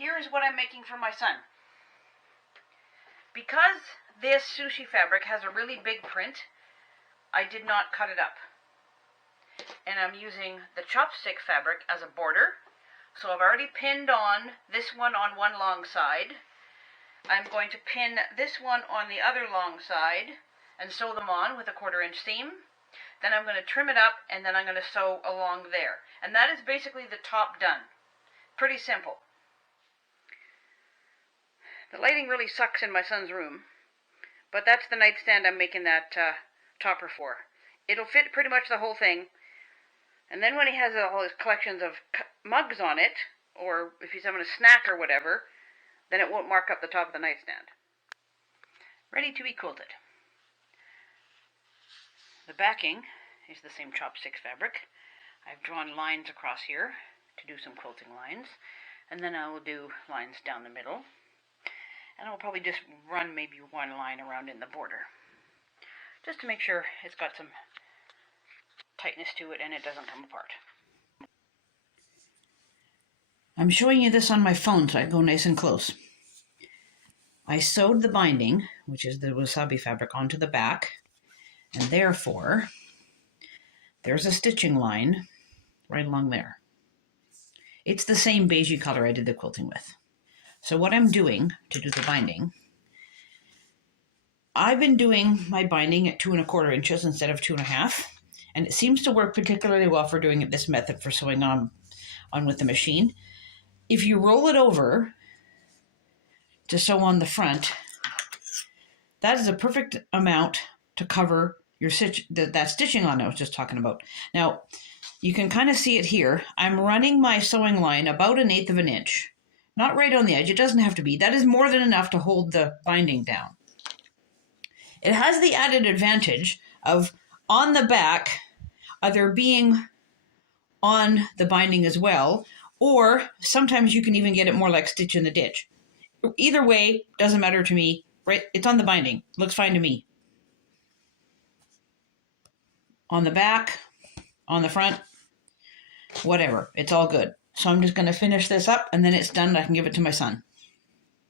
here is what I'm making for my son. Because this sushi fabric has a really big print, I did not cut it up. And I'm using the chopstick fabric as a border. So I've already pinned on this one on one long side. I'm going to pin this one on the other long side and sew them on with a 1/4 inch seam. Then I'm going to trim it up and then I'm going to sew along there. And that is basically the top done. Pretty simple. The lighting really sucks in my son's room, but that's the nightstand I'm making that topper for. It'll fit pretty much the whole thing. And then when he has all his collections of mugs on it, or if he's having a snack or whatever, then it won't mark up the top of the nightstand. Ready to be quilted. The backing is the same chopstick fabric. I've drawn lines across here to do some quilting lines, and then I will do lines down the middle, and I'll probably just run maybe one line around in the border, just to make sure it's got some tightness to it and it doesn't come apart. I'm showing you this on my phone so I go nice and close. I sewed the binding, which is the wasabi fabric, onto the back, and therefore there's a stitching line right along there. It's the same beigey color I did the quilting with. So what I'm doing to do the binding, I've been doing my binding at 2 1/4 inches instead of 2 1/2, and it seems to work particularly well for doing it this method for sewing on with the machine. If you roll it over to sew on the front, that is a perfect amount to cover your that stitching on I was just talking about. Now, you can kind of see it here. I'm running my sewing line about 1/8 of an inch. Not right on the edge. It doesn't have to be. That is more than enough to hold the binding down. It has the added advantage of, on the back, either being on the binding as well, or sometimes you can even get it more like stitch in the ditch. Either way, doesn't matter to me. Right? It's on the binding. Looks fine to me. On the back, on the front, whatever. It's all good. So I'm just going to finish this up and then it's done and I can give it to my son.